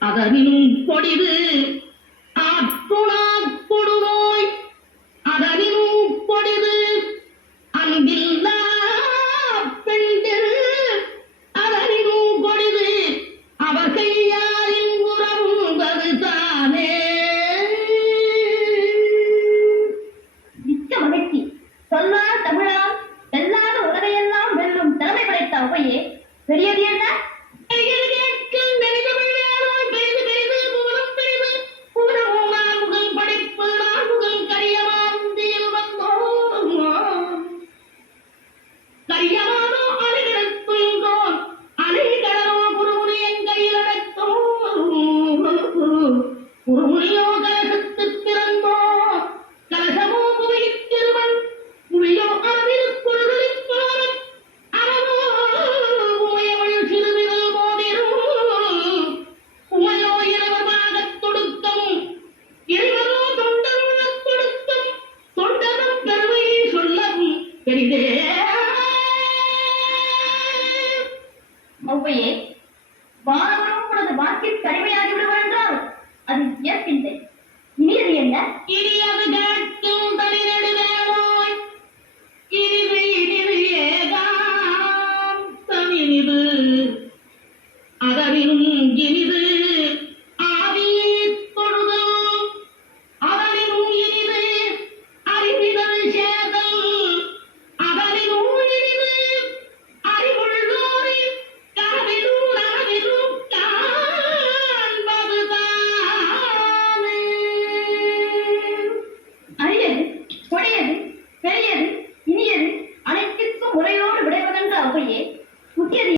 அதனினும் பொடிது ஆற்றுணா கொடுநோய் அதனினும் பொடிது அன்பில்லா பெண்டில் அதனினும் பொடிது அவர் கையாரின் உறவுவது தானே. மிக்க மகிழ்ச்சி. சொல்லால் தமிழால் வெல்லாத உலகையெல்லாம் வெல்லும் திறமை படைத்த ஔவையே, பெரியது என்ன? ஔவையே, வானவனும் உனது வாக்கில் கடுமையாகி விடுவார் என்றால் அது இயற்கின்றை. இனியது என்ன? இனியது கேட்கும் தனிநெடுவேனோய் இனிது இனிது ஏகாந்தமினிது அதனினும் இனி